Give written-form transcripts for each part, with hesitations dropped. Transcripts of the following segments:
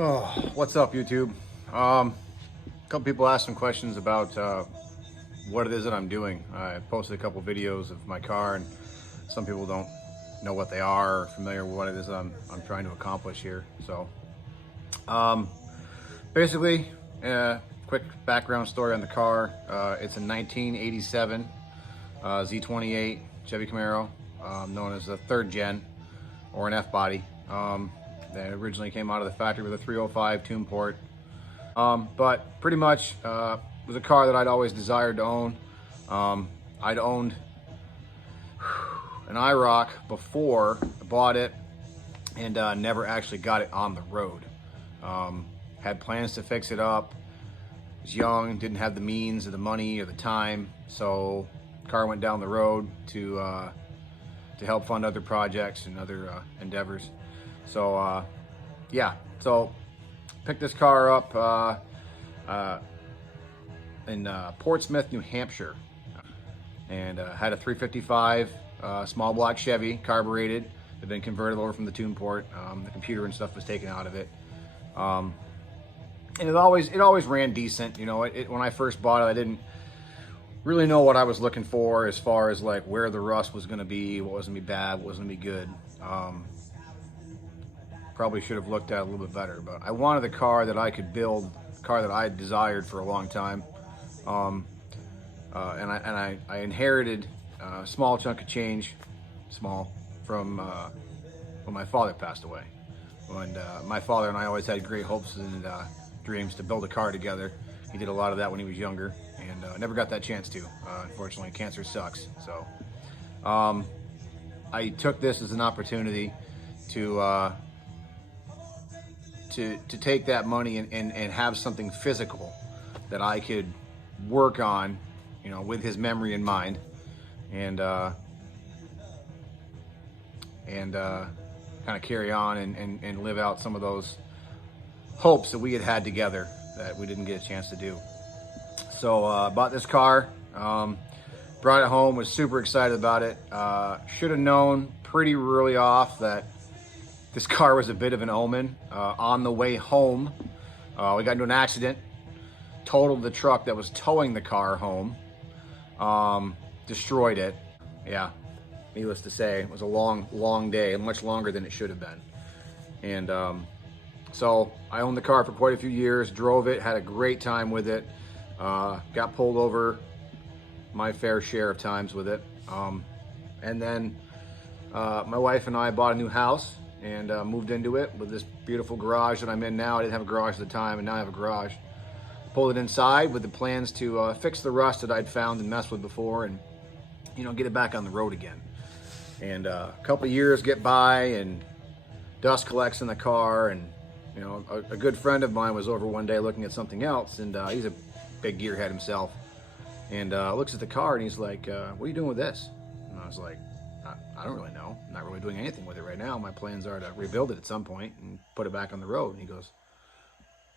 Oh, what's up, YouTube? A couple people asked some questions about what it is that I'm doing. I posted a couple videos of my car, and some people don't know what they are or familiar with what it is that I'm trying to accomplish here. So, um, basically, quick background story on the car. It's a 1987 Z28 Chevy Camaro, known as a third gen or an F body. That originally came out of the factory with a 305 tune port. But pretty much was a car that I'd always desired to own. I'd owned an IROC before I bought it, and never actually got it on the road. Had plans to fix it up. Was young, didn't have the means or the money or the time, so car went down the road to help fund other projects and other endeavors. So yeah, so picked this car up in Portsmouth, New Hampshire, and had a 355 small block Chevy, carbureted. Had been converted over from the tune port. The computer and stuff was taken out of it, and it always ran decent. You know, when I first bought it, I didn't really know what I was looking for as far as like where the rust was going to be, what was going to be bad, what was going to be good. Probably should have looked at it a little bit better, but I wanted a car that I could build, a car that I desired for a long time. And I inherited a small chunk of change, from when my father passed away. And my father and I always had great hopes and dreams to build a car together. He did a lot of that when he was younger, and never got that chance to. Unfortunately, cancer sucks. So I took this as an opportunity to take that money and have something physical that I could work on, you know, with his memory in mind, and kind of carry on and live out some of those hopes that we had together that we didn't get a chance to do. So bought this car, brought it home, was super excited about it. Should have known pretty early off that this car was a bit of an omen. On the way home, we got into an accident, totaled the truck that was towing the car home, destroyed it. Yeah, needless to say, it was a long day, and much longer than it should have been. And so I owned the car for quite a few years, drove it, had a great time with it, got pulled over my fair share of times with it. And then my wife and I bought a new house and moved into it with this beautiful garage that I'm in now. I didn't have a garage at the time, and now I have a garage. Pulled it inside with the plans to fix the rust that I'd found and messed with before, and, you know, get it back on the road again. And a couple of years get by, and dust collects in the car, and, you know, a good friend of mine was over one day looking at something else, and he's a big gearhead himself, and looks at the car, and he's like, what are you doing with this? And I was like, I don't really know. I'm not really doing anything with it right now. My plans are to rebuild it at some point and put it back on the road. And he goes,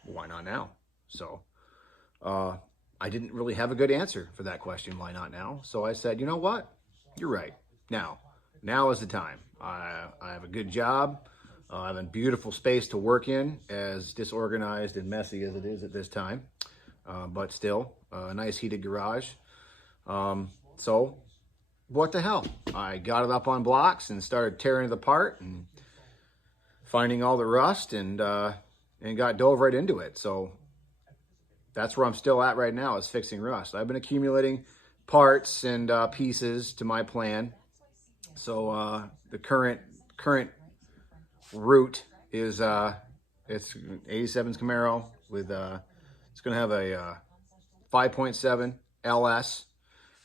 well, why not now? So I didn't really have a good answer for that question, why not now? So I said, you know what? You're right. Now is the time. I have a good job. I have a beautiful space to work in, as disorganized and messy as it is at this time. But still, a nice heated garage. So what the hell? I got it up on blocks and started tearing it apart and finding all the rust, and dove right into it. So that's where I'm still at right now, is fixing rust. I've been accumulating parts and pieces to my plan. So the current route is it's 87's Camaro with it's gonna have a 5.7 LS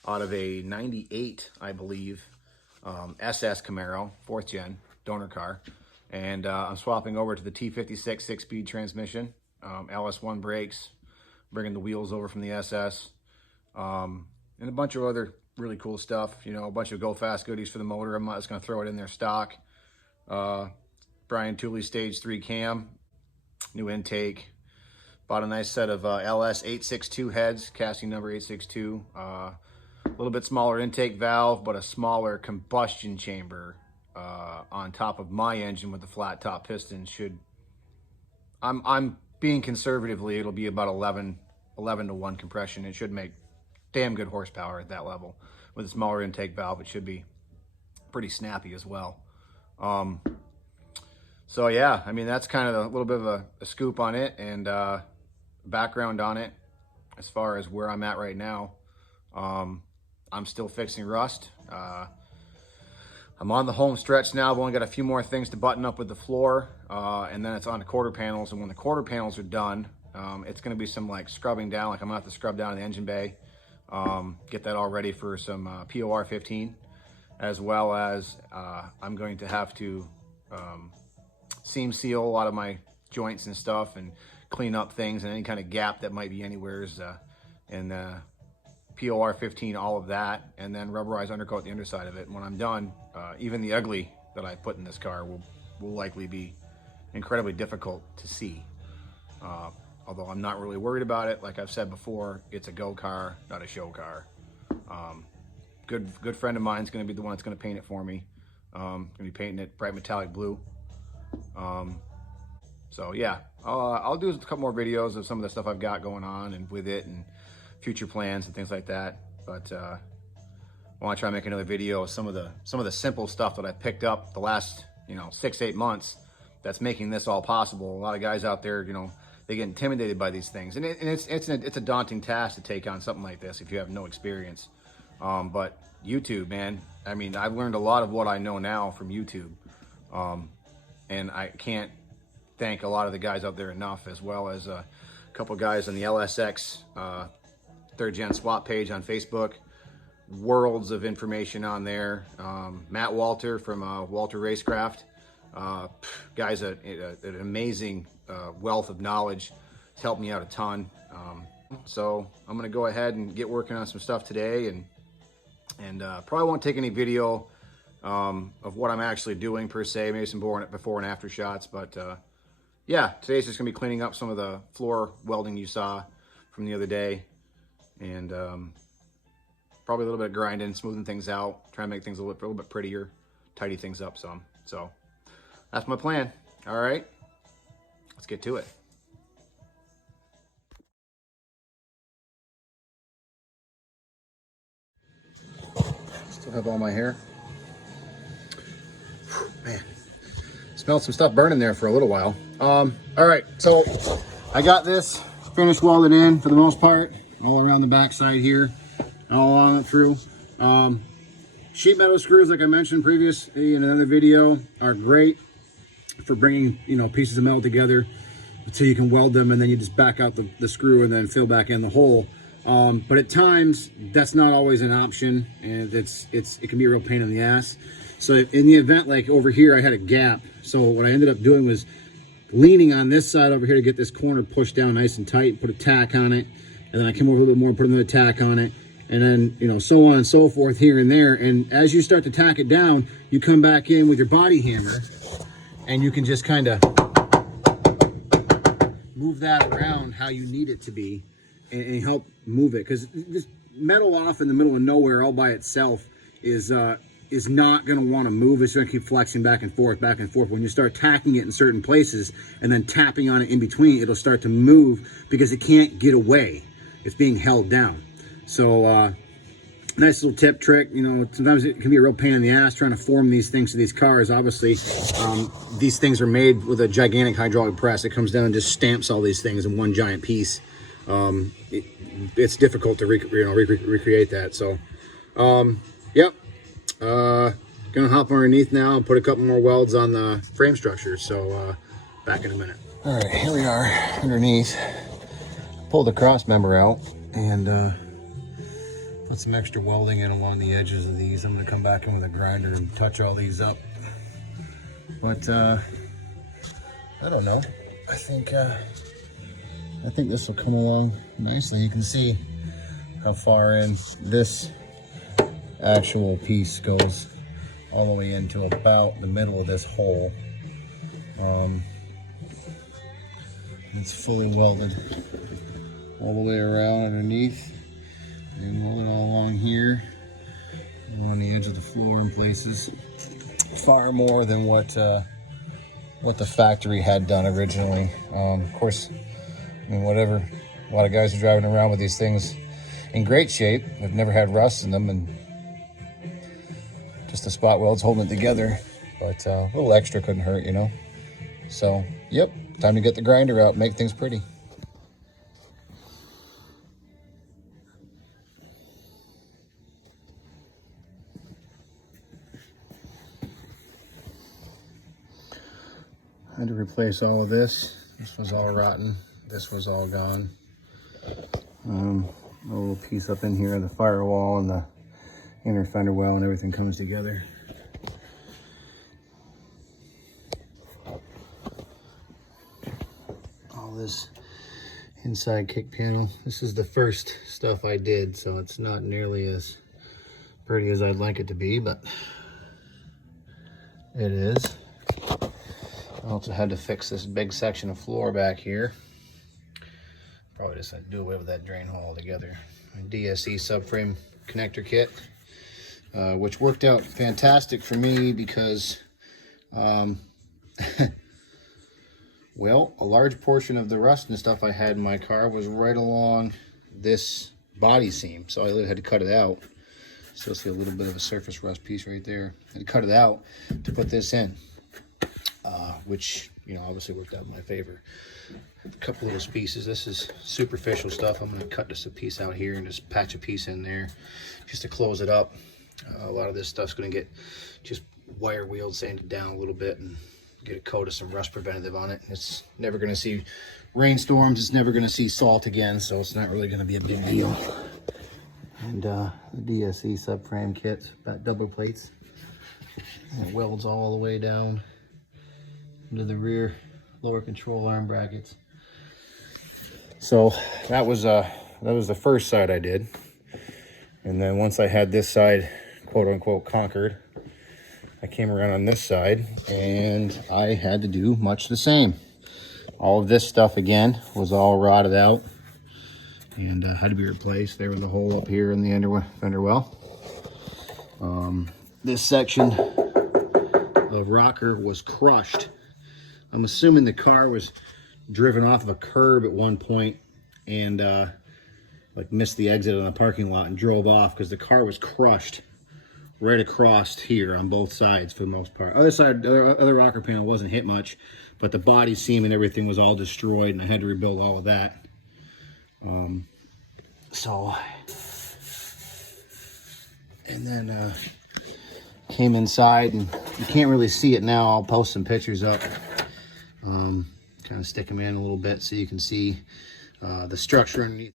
out of a 98, I believe, SS Camaro, 4th gen, donor car. And I'm swapping over to the T56 6-speed transmission, LS1 brakes, bringing the wheels over from the SS, and a bunch of other really cool stuff. You know, a bunch of go fast goodies for the motor. I'm not just going to throw it in there stock. Brian Tooley Stage 3 cam, new intake. Bought a nice set of LS 862 heads, casting number 862. A little bit smaller intake valve, but a smaller combustion chamber on top of my engine with the flat top piston should I'm being conservatively, it'll be about 11 to 1 compression. It should make damn good horsepower at that level. With a smaller intake valve, it should be pretty snappy as well. So yeah, I mean, that's kind of a little bit of a scoop on it, and background on it as far as where I'm at right now. I'm still fixing rust. I'm on the home stretch now. I've only got a few more things to button up with the floor, and then it's on the quarter panels. And when the quarter panels are done, it's going to be some like scrubbing down. Like I'm going to have to scrub down the engine bay, get that all ready for some POR 15, as well as I'm going to have to seam seal a lot of my joints and stuff, and clean up things and any kind of gap that might be anywheres in POR 15, all of that, and then rubberize undercoat the underside of it. And when I'm done, even the ugly that I put in this car will likely be incredibly difficult to see. Although I'm not really worried about it. Like I've said before, it's a go car, not a show car. Good friend of mine is going to be the one that's going to paint it for me. Going to be painting it bright metallic blue. So yeah, I'll do a couple more videos of some of the stuff I've got going on and with it, and future plans and things like that. But I want to try and make another video of some of the simple stuff that I picked up the last 6-8 months that's making this all possible. A lot of guys out there, they get intimidated by these things, and it's a daunting task to take on something like this if you have no experience. But YouTube, man, I mean, I've learned a lot of what I know now from YouTube, and I can't thank a lot of the guys out there enough, as well as a couple guys on the LSX 3rd Gen Swap page on Facebook. Worlds of information on there. Matt Walter from Walter Racecraft. Guy's an amazing wealth of knowledge. It's helped me out a ton. So I'm gonna go ahead and get working on some stuff today, and probably won't take any video of what I'm actually doing per se, maybe some before and after shots, but yeah, today's just gonna be cleaning up some of the floor welding you saw from the other day, and probably a little bit of grinding, smoothing things out, trying to make things a little bit prettier, tidy things up some. So that's my plan. All right, let's get to it. Still have all my hair. Man, smelled some stuff burning there for a little while. All right, so I got this finished welded in for the most part, all around the backside here, all along it through. Sheet metal screws, like I mentioned previously in another video, are great for bringing pieces of metal together so you can weld them, and then you just back out the screw and then fill back in the hole. But at times that's not always an option, and it can be a real pain in the ass. So in the event, like over here, I had a gap. So what I ended up doing was leaning on this side over here to get this corner pushed down nice and tight, put a tack on it, and then I came over a little bit more and put another tack on it, and then so on and so forth here and there. And as you start to tack it down, you come back in with your body hammer, and you can just kind of move that around how you need it to be, and help move it, because this metal off in the middle of nowhere all by itself is not going to want to move. It's going to keep flexing back and forth. When you start tacking it in certain places and then tapping on it in between, it'll start to move because it can't get away. It's being held down. So nice little tip trick. Sometimes it can be a real pain in the ass trying to form these things to these cars. Obviously, these things are made with a gigantic hydraulic press. It comes down and just stamps all these things in one giant piece. It's difficult to recreate that. So yep, gonna hop underneath now and put a couple more welds on the frame structure. So back in a minute. All right, here we are underneath. Pull the cross member out and put some extra welding in along the edges of these. I'm gonna come back in with a grinder and touch all these up, but I don't know, I think this will come along nicely. You can see how far in this actual piece goes all the way into about the middle of this hole. It's fully welded all the way around underneath, and welded all along here, on the edge of the floor in places. Far more than what what the factory had done originally. Of course, I mean, whatever. A lot of guys are driving around with these things in great shape. They've never had rust in them, and just the spot welds holding it together. But a little extra couldn't hurt, you know. So, yep, time to get the grinder out and make things pretty. I had to replace all of this. This was all rotten. This was all gone. A little piece up in here, the firewall and the inner fender well and everything comes together. All this inside kick panel. This is the first stuff I did, so it's not nearly as pretty as I'd like it to be, but it is. I also had to fix this big section of floor back here. Probably just had to do away with that drain hole altogether. My DSE subframe connector kit, which worked out fantastic for me because, well, a large portion of the rust and stuff I had in my car was right along this body seam. So I literally had to cut it out. Still see a little bit of a surface rust piece right there. I had to cut it out to put this in, which, you know, obviously worked out in my favor. A couple little pieces. This is superficial stuff. I'm going to cut just a piece out here and just patch a piece in there just to close it up. A lot of this stuff's going to get just wire wheeled, sanded down a little bit, and get a coat of some rust preventative on it. It's never going to see rainstorms. It's never going to see salt again, so it's not really going to be a big deal. And the DSE subframe kit, got double plates. And it welds all the way down into the rear lower control arm brackets. So that was the first side I did. And then once I had this side quote unquote conquered, I came around on this side and I had to do much the same. All of this stuff again was all rotted out and had to be replaced. There was a hole up here in the fender well. This section of rocker was crushed. I'm assuming the car was driven off of a curb at one point and like missed the exit on the parking lot and drove off because the car was crushed right across here on both sides for the most part. Other rocker panel wasn't hit much, but the body seam and everything was all destroyed and I had to rebuild all of that. And then came inside, and you can't really see it now. I'll post some pictures up. Kind of stick them in a little bit so you can see the structure underneath.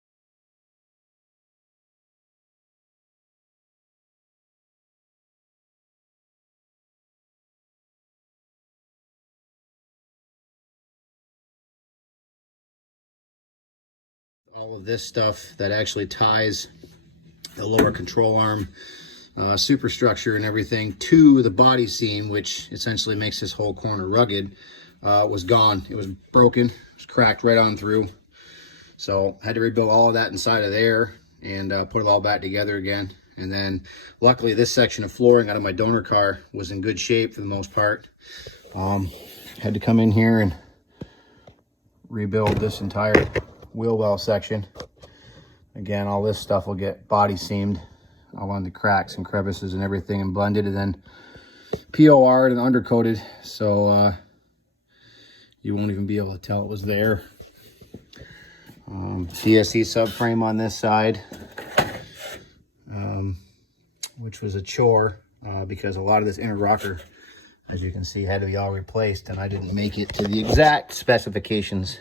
All of this stuff that actually ties the lower control arm superstructure and everything to the body seam, which essentially makes this whole corner rugged, was gone. It was broken. It was cracked right on through. So I had to rebuild all of that inside of there and put it all back together again. And then luckily this section of flooring out of my donor car was in good shape for the most part. Had to come in here and rebuild this entire wheel well section. Again, all this stuff will get body seamed along the cracks and crevices and everything and blended and then POR'd and undercoated, so you won't even be able to tell it was there. DSE subframe on this side, which was a chore because a lot of this inner rocker, as you can see, had to be all replaced, and I didn't make it to the exact specifications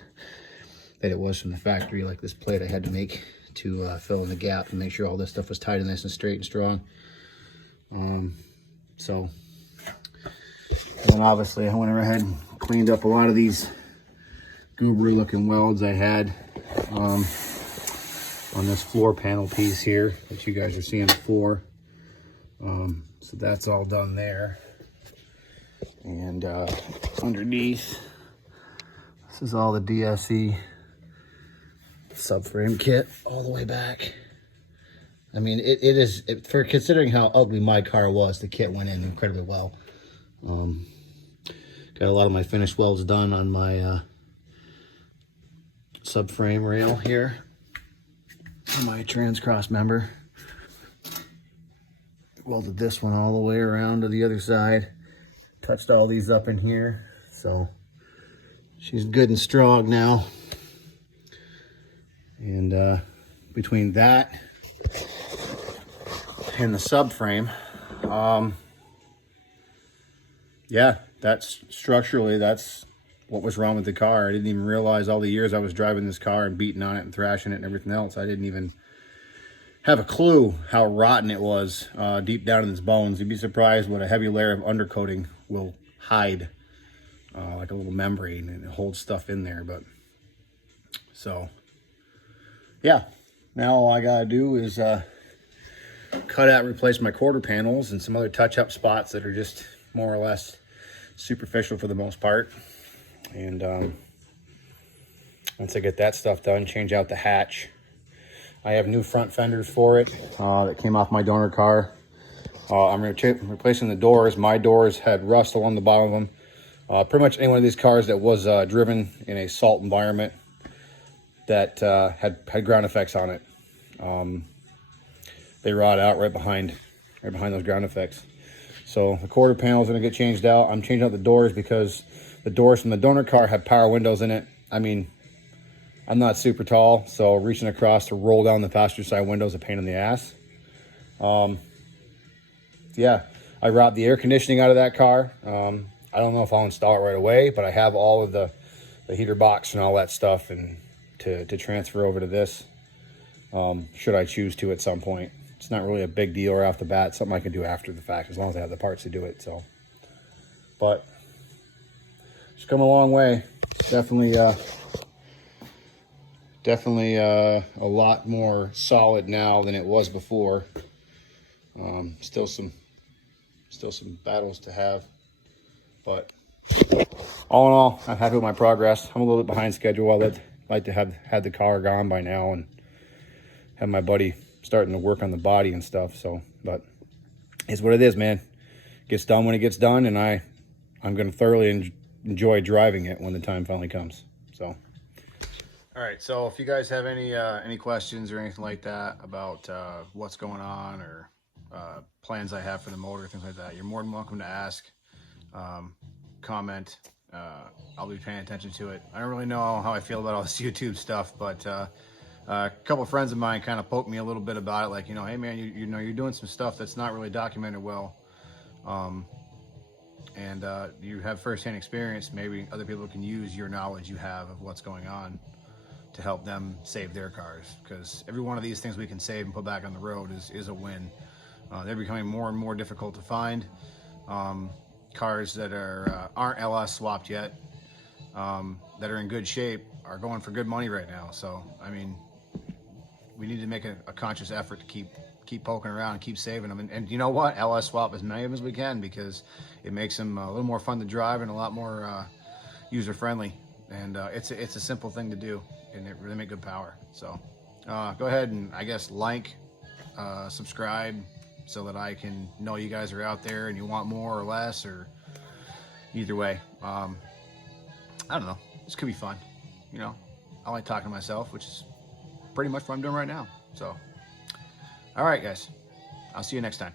that it was from the factory. Like this plate I had to make to fill in the gap and make sure all this stuff was tight and nice and straight and strong. So then obviously I went ahead and cleaned up a lot of these Gubru looking welds I had on this floor panel piece here that you guys are seeing before. So that's all done there. And underneath, this is all the DSE subframe kit all the way back. I mean, it is, for considering how ugly my car was, the kit went in incredibly well. Got a lot of my finish welds done on my subframe rail here. My trans-cross member. Welded this one all the way around to the other side. Touched all these up in here. So she's good and strong now. And between that and the subframe, yeah, that's structurally, that's what was wrong with the car. I didn't even realize all the years I was driving this car and beating on it and thrashing it and everything else. I didn't even have a clue how rotten it was deep down in its bones. You'd be surprised what a heavy layer of undercoating will hide, like a little membrane, and it holds stuff in there. But so yeah, now all I gotta do is cut out, replace my quarter panels and some other touch-up spots that are just more or less superficial for the most part. And once I get that stuff done, change out the hatch. I have new front fenders for it that came off my donor car. I'm replacing the doors. My doors had rust along the bottom of them. Pretty much any one of these cars that was driven in a salt environment that had ground effects on it, they rot out right behind those ground effects. So the quarter panel is going to get changed out. I'm changing out the doors because the doors from the donor car have power windows in it. I mean, I'm not super tall, so reaching across to roll down the passenger side window is a pain in the ass. Yeah, I robbed the air conditioning out of that car. I don't know if I'll install it right away, but I have all of the heater box and all that stuff and to transfer over to this, should I choose to at some point. It's not really a big deal right off the bat. It's something I can do after the fact as long as I have the parts to do it. So, but it's come a long way. Definitely a lot more solid now than it was before. Still some battles to have, but all in all, I'm happy with my progress. I'm a little bit behind schedule. I'd like to have had the car gone by now and have my buddy starting to work on the body and stuff. So, but it's what it is, man. Gets done when it gets done, and I'm going to thoroughly enjoy driving it when the time finally comes. So. All right, so if you guys have any questions or anything like that about what's going on or plans I have for the motor, things like that, you're more than welcome to ask, comment. I'll be paying attention to it. I don't really know how I feel about all this YouTube stuff, but a couple of friends of mine kind of poked me a little bit about it, like, hey man, you know, you're doing some stuff that's not really documented well, and you have firsthand experience. Maybe other people can use your knowledge you have of what's going on to help them save their cars, because every one of these things we can save and put back on the road is a win. They're becoming more and more difficult to find. Cars that aren't LS swapped yet, that are in good shape, are going for good money right now. So I mean, we need to make a conscious effort to keep poking around and keep saving them. And you know what? LS swap as many of them as we can, because it makes them a little more fun to drive and a lot more user friendly. And it's a simple thing to do, and it really make good power. So go ahead and, I guess, like, subscribe, so that I can know you guys are out there and you want more or less, or either way. I don't know. This could be fun. I like talking to myself, which is pretty much what I'm doing right now. So, all right, guys. I'll see you next time.